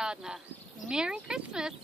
gardener. Merry Christmas!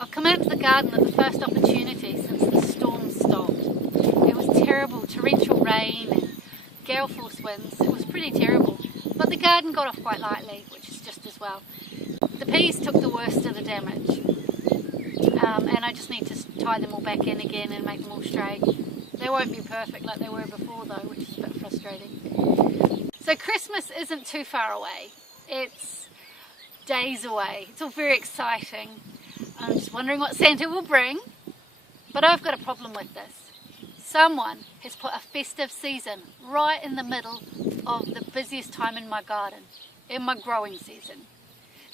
I've come out to the garden at the first opportunity since the storm stopped. It was terrible, torrential rain and gale force winds. It was pretty terrible, but the garden got off quite lightly, which is just as well. The peas took the worst of the damage, and I just need to tie them all back in again and make them all straight. They won't be perfect like they were before though, which is a bit frustrating. So Christmas isn't too far away. It's days away. It's all very exciting. I'm just wondering what Santa will bring, but I've got a problem with this. Someone has put a festive season right in the middle of the busiest time in my garden, in my growing season.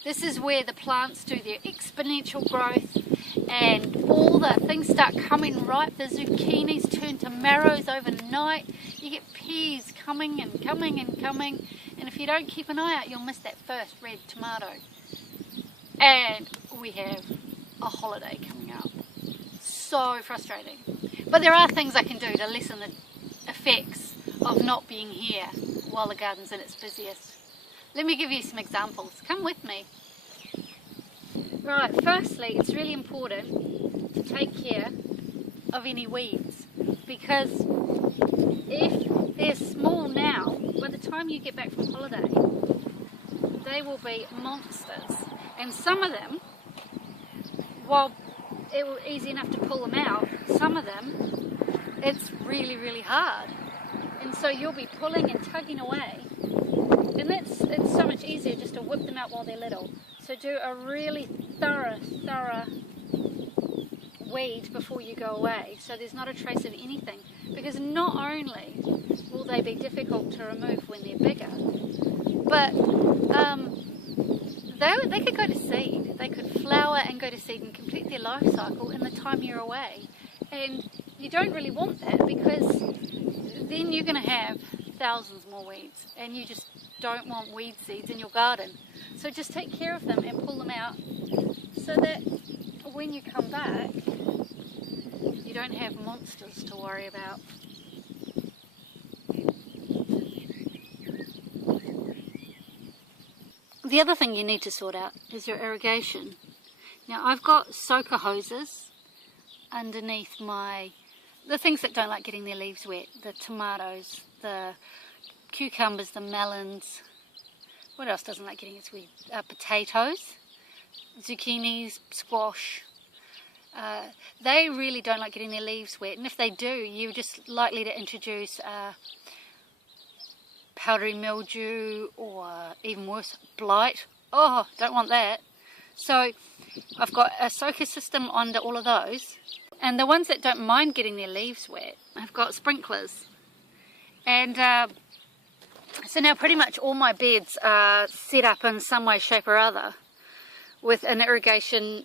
This is where the plants do their exponential growth and all the things start coming ripe. The zucchinis turn to marrows overnight. You get peas coming and coming and coming, and if you don't keep an eye out, you'll miss that first red tomato. And we have a holiday coming up. So frustrating. But there are things I can do to lessen the effects of not being here while the garden's in its busiest. Let me give you some examples. Come with me. Right, firstly, it's really important to take care of any weeds, because if they're small now, by the time you get back from holiday, they will be monsters. And some of them, while it will be easy enough to pull them out, some of them, it's really, really hard. And so you'll be pulling and tugging away. And it's so much easier just to whip them out while they're little. So do a really thorough weed before you go away, so there's not a trace of anything. Because not only will they be difficult to remove when they're bigger, but they could go to seed. They could flower and go to seed and complete their life cycle in the time you're away. And you don't really want that, because then you're going to have thousands more weeds, and you just don't want weed seeds in your garden. So just take care of them and pull them out, so that when you come back you don't have monsters to worry about. The other thing you need to sort out is your irrigation. Now I've got soaker hoses underneath the things that don't like getting their leaves wet, the tomatoes, the cucumbers, the melons. What else doesn't like getting its wet? Potatoes, zucchinis, squash. They really don't like getting their leaves wet, and if they do, you're just likely to introduce powdery mildew, or even worse, blight. Oh, don't want that. So I've got a soaker system under all of those, and the ones that don't mind getting their leaves wet, I've got sprinklers. And so now pretty much all my beds are set up in some way, shape or other with an irrigation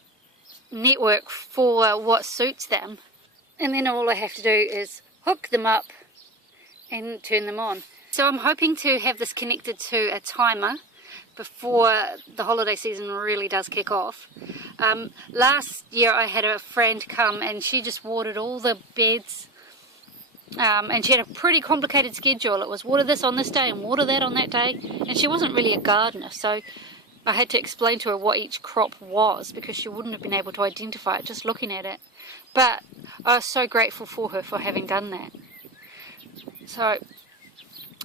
network for what suits them. And then all I have to do is hook them up and turn them on. So I'm hoping to have this connected to a timer before the holiday season really does kick off. Last year I had a friend come and she just watered all the beds. And she had a pretty complicated schedule. It was water this on this day and water that on that day, and she wasn't really a gardener, so I had to explain to her what each crop was, because she wouldn't have been able to identify it just looking at it. But I was so grateful for her for having done that. So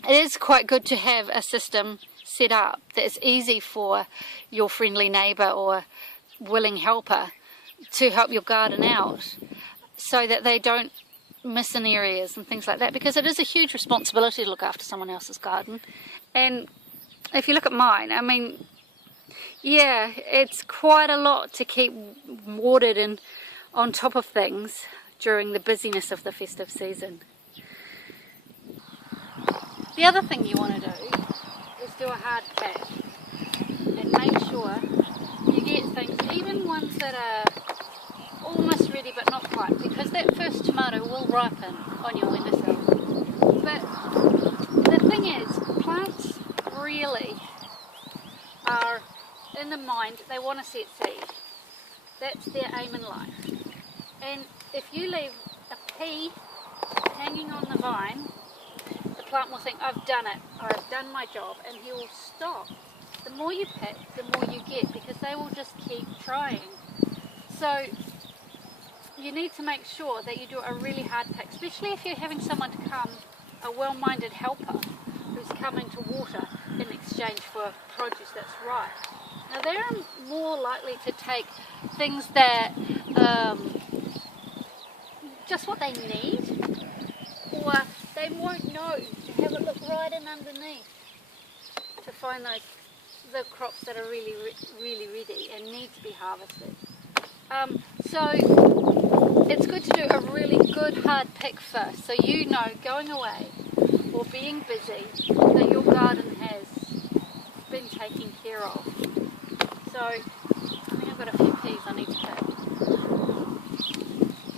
it is quite good to have a system set up that's easy for your friendly neighbour or willing helper to help your garden out, so that they don't miss in areas and things like that, because it is a huge responsibility to look after someone else's garden. And if you look at mine, I mean, yeah, it's quite a lot to keep watered and on top of things during the busyness of the festive season. The other thing you want to do is do a hard patch and make sure you get things, even ones that are almost ready but not quite, because that first tomato will ripen on your windowsill. But the thing is, plants really are in the mind, they want to set seed. That's their aim in life. And if you leave a pea hanging on the vine, the plant will think, I've done it, I've done my job, and he will stop the more you pick, the more you get, because they will just keep trying. So you need to make sure that you do a really hard pick, especially if you're having someone to come, a well-minded helper who's coming to water in exchange for produce that's ripe. Now they're more likely to take things that just what they need, or they won't know to have a look right in underneath to find the crops that are really ready and need to be harvested. So it's good to do a really good hard pick first, so you know going away or being busy that your garden has been taken care of. So I think I've got a few peas I need to pick.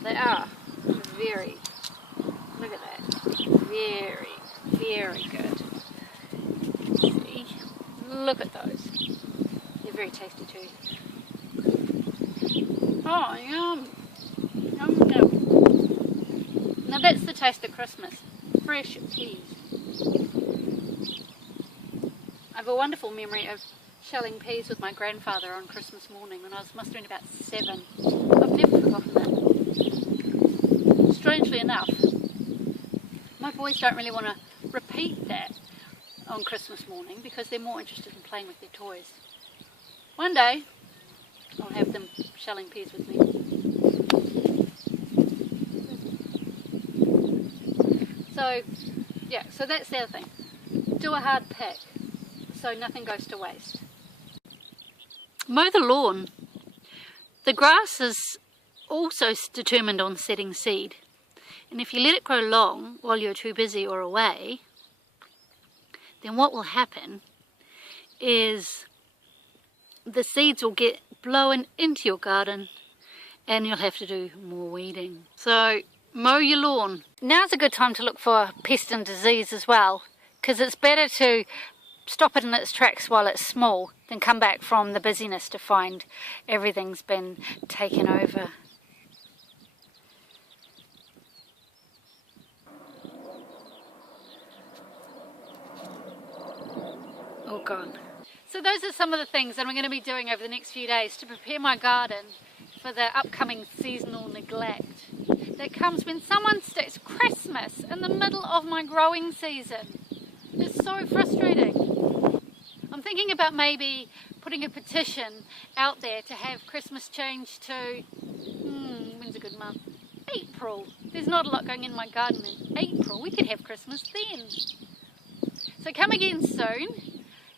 They are very, look at that, very good. See, look at those. They're very tasty too. Oh, yum. Yum, yum. Now that's the taste of Christmas. Fresh peas. I have a wonderful memory of shelling peas with my grandfather on Christmas morning when I must have been about 7. I've never forgotten that. Strangely enough, my boys don't really want to repeat that on Christmas morning because they're more interested in playing with their toys. One day I'll have them shelling peas with me. So yeah, so that's the other thing. Do a hard pick so nothing goes to waste. Mow the lawn. The grass is also determined on setting seed, and if you let it grow long while you're too busy or away, then what will happen is the seeds will get blown into your garden and you'll have to do more weeding. So mow your lawn. Now's a good time to look for pest and disease as well, because it's better to stop it in its tracks while it's small than come back from the busyness to find everything's been taken over. All gone. So those are some of the things that I'm going to be doing over the next few days to prepare my garden for the upcoming seasonal neglect that comes when someone sticks Christmas in the middle of my growing season. It's so frustrating. I'm thinking about maybe putting a petition out there to have Christmas changed to, when's a good month? April. There's not a lot going in my garden in April. We could have Christmas then. So come again soon.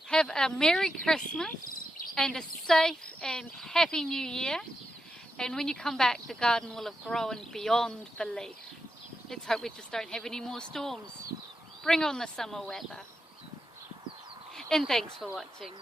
Have a Merry Christmas and a safe and happy New Year. And when you come back, the garden will have grown beyond belief. Let's hope we just don't have any more storms. Bring on the summer weather. And thanks for watching.